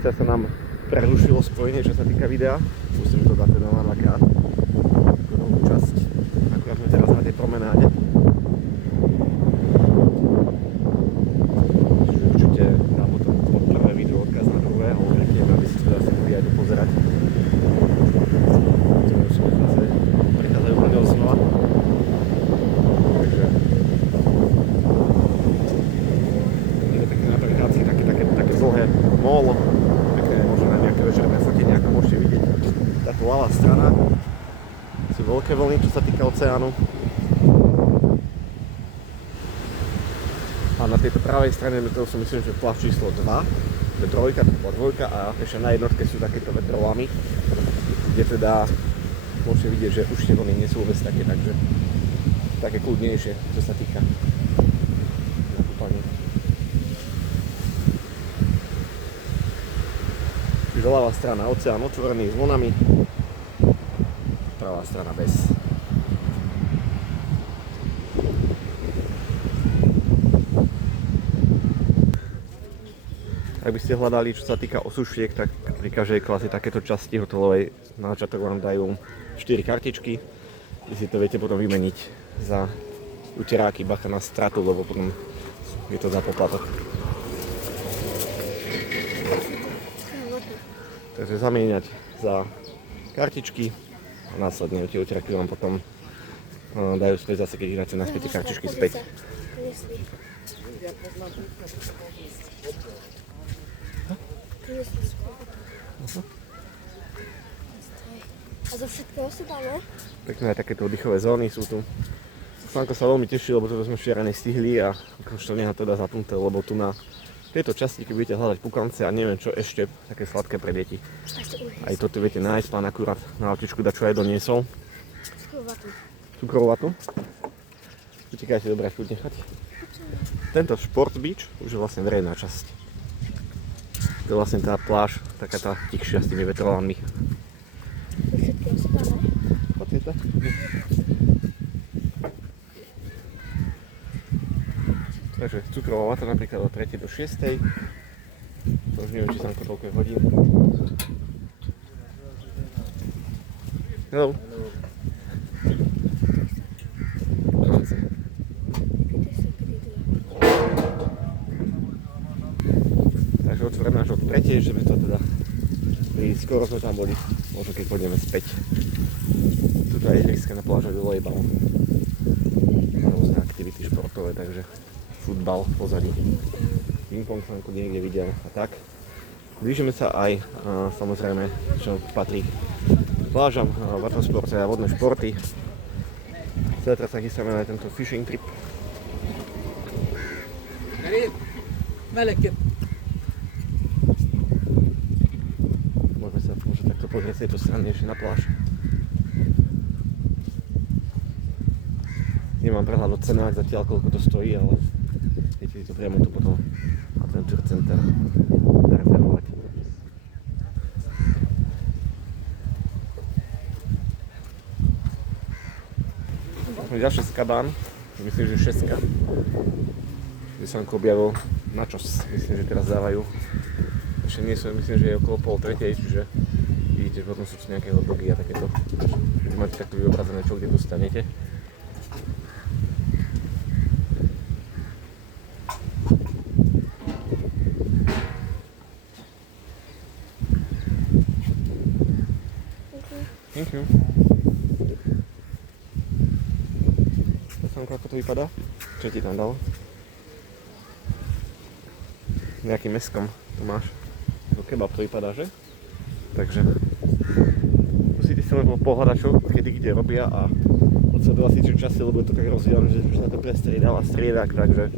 miesta sa nám prerušilo spojenie, čo sa týka videa. Musím to dať teda na dvakrát. Druhú časť. Akurát sme teraz na tej promenáde. Určite dám potom pod prvé video odkaz na druhé, ale nechiem, aby si to asi mohli aj dopozerať. Už sme zase prichádzajú na ňou znova. Takže je také na navigácii také dlhé molo. Večerné fotenie, ako môžete vidieť. Táto ľavá strana sú veľké vlny, čo sa týka oceánu. A na tejto pravej strane to sú myslím, že pláž číslo 2, to je trojka, to bola dvojka a ešte na jednotke sú takéto vetrovlamy, kde teda môžete vidieť, že už tie vlny nie sú vôbec také, takže také kľudnejšie, čo sa týka nakúpania. Čiže ľavá strana oceán otvorený s vlnami, pravá strana bez. Ak by ste hľadali, čo sa týka osušiek, tak pri každej klase takéto časti hotelovej na začiatok vám dajú 4 kartičky, kde si to viete potom vymeniť za uteráky, bacha na stratu, lebo potom je to za poplatok. Takže zamieňať za kartičky a následne tie uteráky vám potom dajú späť zase, keď ich dáte naspäť tie kartičky späť. A zo všetkého si dáme? Pekné takéto oddychové zóny sú tu. Slánko sa veľmi teší, lebo toto sme včera nestihli a už to neha teda zapnuté, lebo tu na tejto časti, keď budete hľadať pukance a neviem čo ešte, také sladké pre deti. Aj toto viete nájsť, pán akurát na autičku dačo aj doniesol. Cukrovú vatu. Utekajte, dobré, chuť nechať. Tento Sport Beach už je vlastne verejná časť. To je vlastne tá pláž, taká tá tichšia s tými vetrovánmi. Poďte. Takže cukrová vata napríklad od 3. do 6. To už neviem, či Sanko toľko je hodín. Hello. Takže otvorené až od 3. že sme to teda skoro sme tam boli, možno keď pôjdeme späť. Tuto je ihriska na pláže volejbal. Rôzne aktivity športové, takže futbal pozadí. Ping-pong som niekde videl a tak. Blížime sa aj samozrejme, čo patrí plážam, watersporty a vodné športy. Zajtra sa chystáme na tento fishing trip. Môžeme sa takto pozrieť z tejto strany ešte na pláž. Nemám prehľad o cenách zatiaľ, koľko to stojí, ale viete to priamo tu potom Adventure Center zarezervovať. Ďalšie z kabán, myslím, že 6. Kde som objavil načos, myslím, že teraz dávajú. Ešte nie sú, myslím, že je okolo 2:30, čiže vidíte, že potom sú tu nejaké hotdogy a takéto. Že máte takto vyobrazené, čo kde dostanete. Thank you. Ako to vypadá? Čo ti tam dal? Nejakým meskom tu máš. Ako kebab to vypadá, že? Takže musíte si len pohľadať, čo kedy kde robia a odsledovať si čo časy, lebo je to tak rozdielne, že sa to prestriedala striedák, takže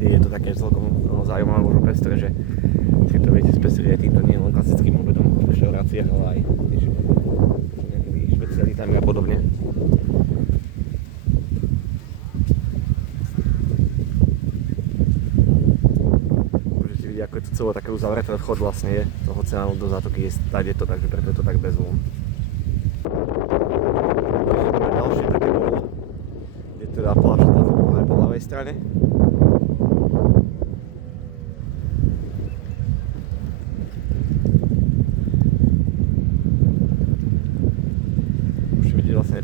je to také celkom zaujímavé, možno prestrieť, že si to viete spestrieť aj týmto nie len klasickým obedom v reštauráciách, ale aj nejakými špecialitami a podobne. Ako je to celé také uzavreté, vchod vlastne je toho oceánu do zátoky, je stade to, takže preto je to tak bez vln. Ďalšie také bolo, kde teda pláž táto bola aj po ľavej strane.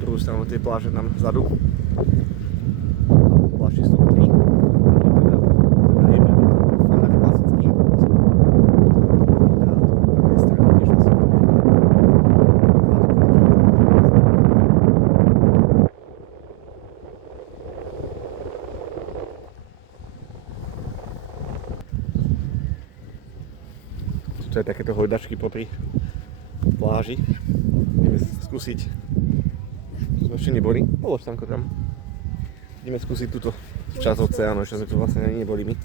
druhú stranu tej pláže tam vzadu. Pláž číslo 3. Teda je preto tam Fanár klasický. A to po pravej strane tiež asi bude. To je takéto hojdačky popri pláži. Ideme skúsiť. Sme ešte neboli. Polož tamko tam. Ideme skúsiť túto časť oceánu, že sme tu vlastne ani neboli my.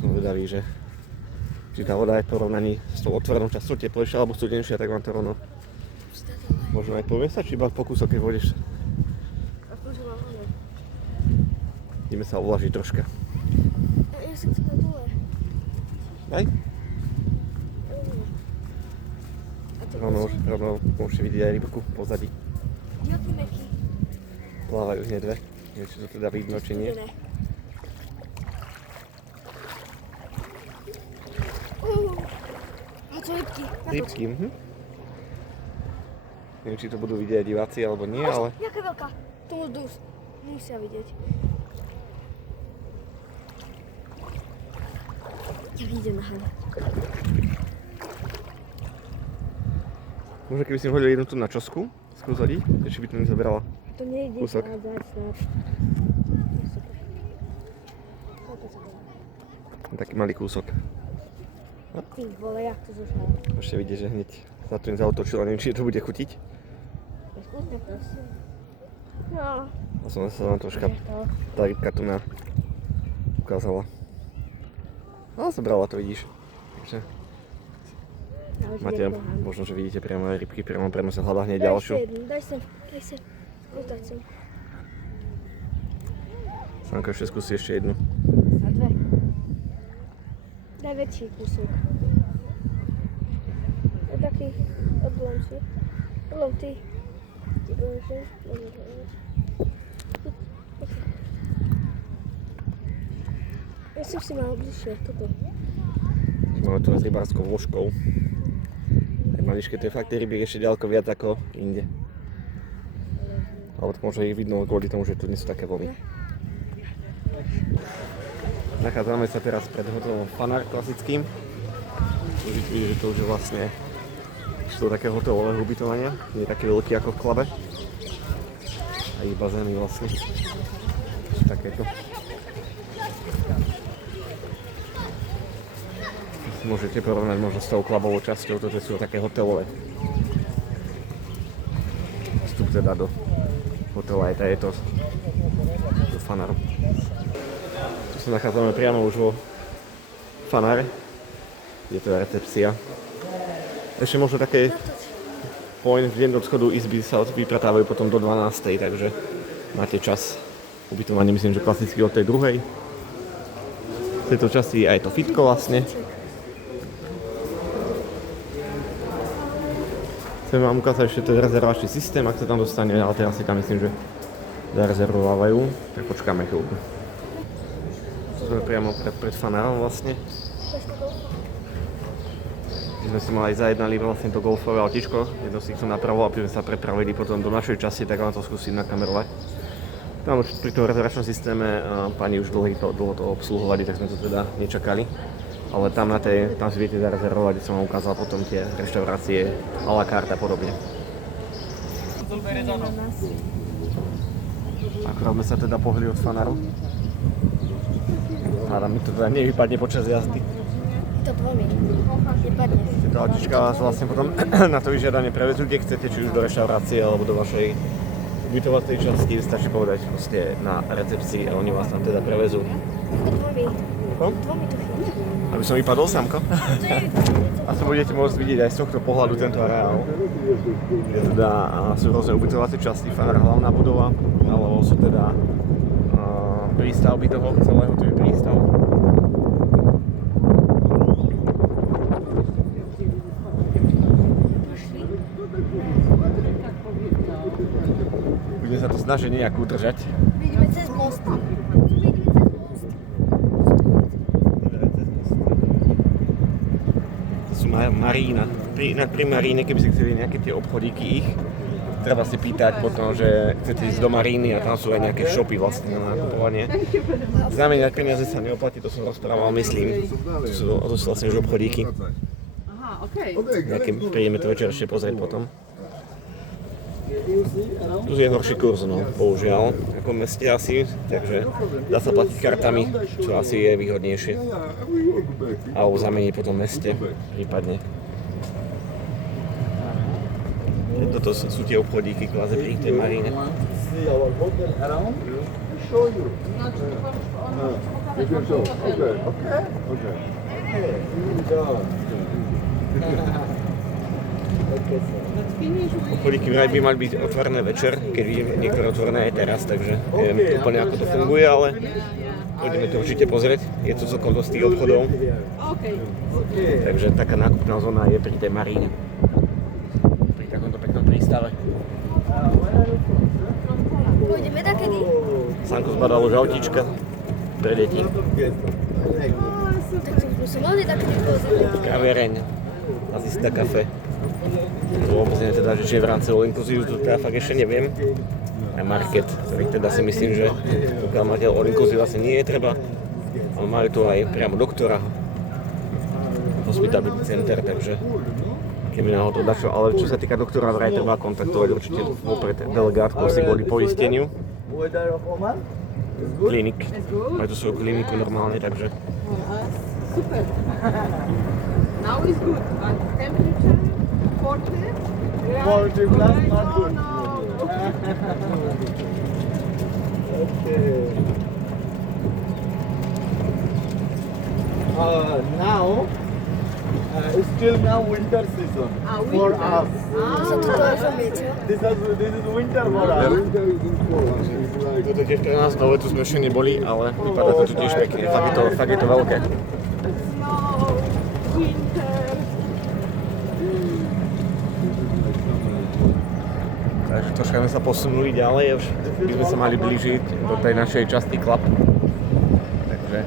Som vedavý, že či tá voda je v porovnaní s tou otvorenou časťou teplejšia alebo studenšia, tak vám to rovno možno aj povie sa, či iba po kúsok, keď vodeš. Ideme sa uvažiť troška. Ja som chcela dole. Aj? Rovno môžete vidieť aj rybku pozadí. Diaky meky. Plávajú hneď dve. Neviem, či to teda vidno, či nie. A to rybky. Rybky, Neviem, či to budú vidieť diváci alebo nie, ale... Jaká veľká. To musia vidieť. Ja vidím na hane. Možno keby si hodili jednu tu na čosku, skúsať, či by to nezaberala To nejde kúsok. hádzať snad. Super. Koľko sa dá? Taký malý kúsok. Ty vole, jak to zošalo. Môžete vidieť, že hneď sa to zautočilo, neviem, či to bude chutiť. Skúsme prosím. No. A som sa vám troška, tá rybka tu ukázala. Ale zobrala to, vidíš. Takže máte, možno, že vidíte priamo aj rybky, priamo sa hľadá hneď ďalšiu. Daj sem. Otáť sem. Sanka ešte skúsi ešte jednu. A dve. Daj väčší kúsok. Je taký odlom si. Odlom ty. Ty budeš, že? Ja som si mal bližšie, toto. Máme tu s rybárskou vložkou. Aj maličké, to je fakt tie ryby ešte ďaleko viac ako inde. Ale to možno ich vidno kvôli tomu, že tu nie sú také vlny. Nachádzame sa teraz pred hotelom Fanár klasickým. Môžete vidieť, že to už je vlastne sú také hotelové ubytovania. Nie je taký veľký ako v klube. A ich bazény vlastne. Takéto. Môžete porovnať možno s tou klubovou časťou, toto sú také hotelové. Vstup teda do hotela aj je to do Fanáru. Tu sa nachádzame priamo už vo Fanáre. Je to recepcia. Ešte možno také point v deň do schodu izby sa vypratávajú potom do 12. Takže máte čas ubytovanie, myslím, že klasicky od tej druhej. V tejto časti aj to fitko vlastne. Chcem vám ukázať ešte ten rezervačný systém, ak sa tam dostane, ale teraz si tam myslím, že zarezervovávajú. Tak počkáme chvíľku. Sme priamo pred Fanárom vlastne. My sme si mali zajednali vlastne to golfové autičko, jedno si chcem napravo, aby sme sa prepravili potom do našej časti, tak vám to skúsim nakamerovať. Tam už pri tom rezervačnom systéme pani už dlho to obsluhovali, tak sme to teda nečakali. Ale tam si viete zarezervovať, kde som vám ukázal potom tie reštaurácie a la carte a podobne. Akurát sme sa teda pohli od Fanáru. Hádam, mi to teda nevypadne počas jazdy. To veľmi nepadne. Tá autička vás vlastne potom na to vyžiadanie prevezú, kde chcete, či už do reštaurácie alebo do vašej ubytovacej časti. Stačí povedať proste na recepcii a oni vás tam teda prevezú. Dvomi to chvíľa. Aby som vypadol, Samko? A to budete môcť vidieť aj z tohto pohľadu tento areál. Je teda, sú rôzne ubytovacie časti, Fanár hlavná budova, alebo sú teda prístavby toho celého, tu je prístav. Budeme sa to snažiť nejak udržať. Vidíme cez most. Marína. Pri Maríne, keby si chceli nejaké tie obchodíky ich, treba si pýtať potom, že chcete ísť do Maríny a tam sú aj nejaké shopy vlastne na nakupovanie. Znameniať peniaze sa neoplatí, to som rozprával, myslím. To sú vlastne už obchodíky. Aha, okej. Nejaké prídeme to večer ešte pozrieť potom. Tu je horší kurz, no, bohužiaľ, ako v meste asi, takže dá sa platiť kartami, čo asi je výhodnejšie. Alebo zameniť potom v meste, prípadne. Toto sú tie obchodíky kvázi pri tej Maríne. Obchodíky by mali byť otvorené večer, keď vidím niektoré otvorené aj teraz, takže neviem úplne ako to funguje, ale pôjdeme to určite pozrieť. Je to celkom dosť tých obchodov. Takže taká nákupná zóna je pri tej Maríne. Pri takomto peknom prístave. Pôjdeme takedy? Sanko zbadalo žaltička pre deti. Tak to sme sa mohli takedy pozrieť. Kaviareň, Azista kafe. Vôbec nie teda, že je v rámci All Inclusive, to teda fakt ešte neviem. Aj market, ktorý teda si myslím, že pokiaľ máte All Inclusive vlastne nie je treba. Ale majú tu aj priamo doktora. Hospitality center, takže keby náhodou dačo. Ale čo sa týka doktora, vraj treba kontaktovať určite vopred delegátku asi kvôli poisteniu. Klinik. Majú tu svoju kliniku normálne, takže Super. Now is good, but temperature 40? 40 plus not good. No. Okay. Now, it's still now winter season for Winter. us. Sa tu dožeme, čo? This is winter for us. toto tiež pre nás nové, tu sme ešte neboli, ale vypadá to tu tiež pekne, fakt je to veľké. Snow, winter. Takže troška sme sa posunuli ďalej, už by sme sa mali blížiť do tej našej časti Club. Takže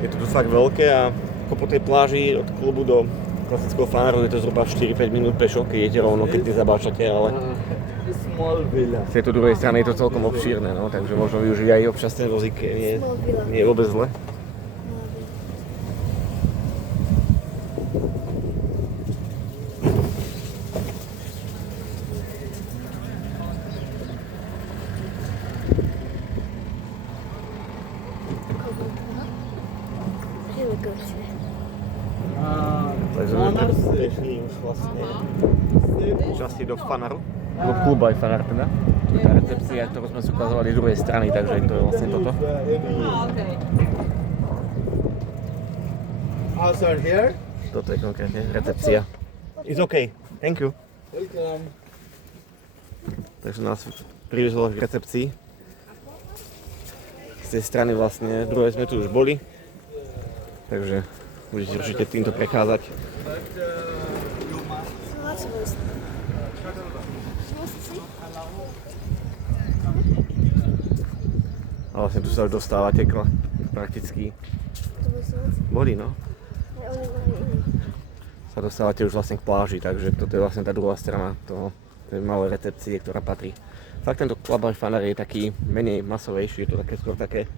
je to tu fakt veľké a ako po tej pláži od klubu do klasického fanáru je to zhruba 4-5 minút pešo, keď idete rovno, keď zabáčate, ale Small villa. z tejto druhej strany je to celkom obšírne, no, takže možno využiť aj občas ten vozík, nie je vôbec zle. Takže sme prešli už vlastne časti do Fanaru, do klubu aj Fanar teda. To je tá recepcia, ktorú sme si ukazovali z druhej strany, takže to je vlastne toto. Ah, okay. Sir, here. Toto je konkrétne recepcia. It's okay, thank you. Welcome. Takže nás priviezlo k recepcii. Z tej strany vlastne, druhej sme tu už boli. Takže budete určite týmto prechádzať. A vlastne tu sa už dostávate prakticky. Boli, no. Sa dostávate už vlastne k pláži, takže toto je vlastne tá druhá strana toho, tej malej recepcie, ktorá patrí. Fakt tento Club by Fanar je taký menej masovejší, je to také skôr také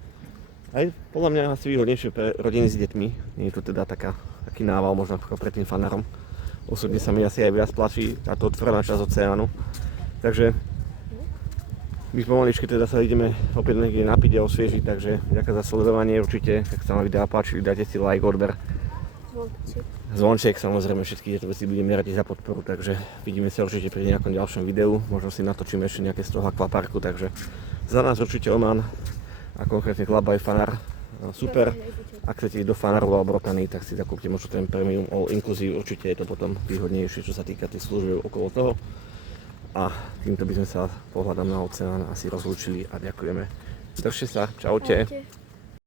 aj podľa mňa asi výhodnejšie pre rodiny s deťmi. Nie je to teda taký nával možno ako pred tým Fanarom. Osobne sa mi asi aj viac páči táto otvorená časť oceánu. Takže my pomaličky teda sa ideme opäť niekde napiť a osviežiť, takže ďakujem za sledovanie určite. Ak sa vám videa páčili, dajte si like, odber. Zvonček, samozrejme všetky tieto veci budeme radi za podporu, takže vidíme sa určite pri nejakom ďalšom videu. Možno si natočíme ešte nejaké z toho akvaparku, takže za nás určite Oman. A konkrétne Club by Fanar, super. Ak chcete ísť do Fanaru alebo Brotany, tak si zakúpte možno ten Premium All Inclusive, určite je to potom výhodnejšie, čo sa týka tých služieb okolo toho. A týmto by sme sa pohľadom na oceán asi rozlúčili a ďakujeme. Držte sa, čaute.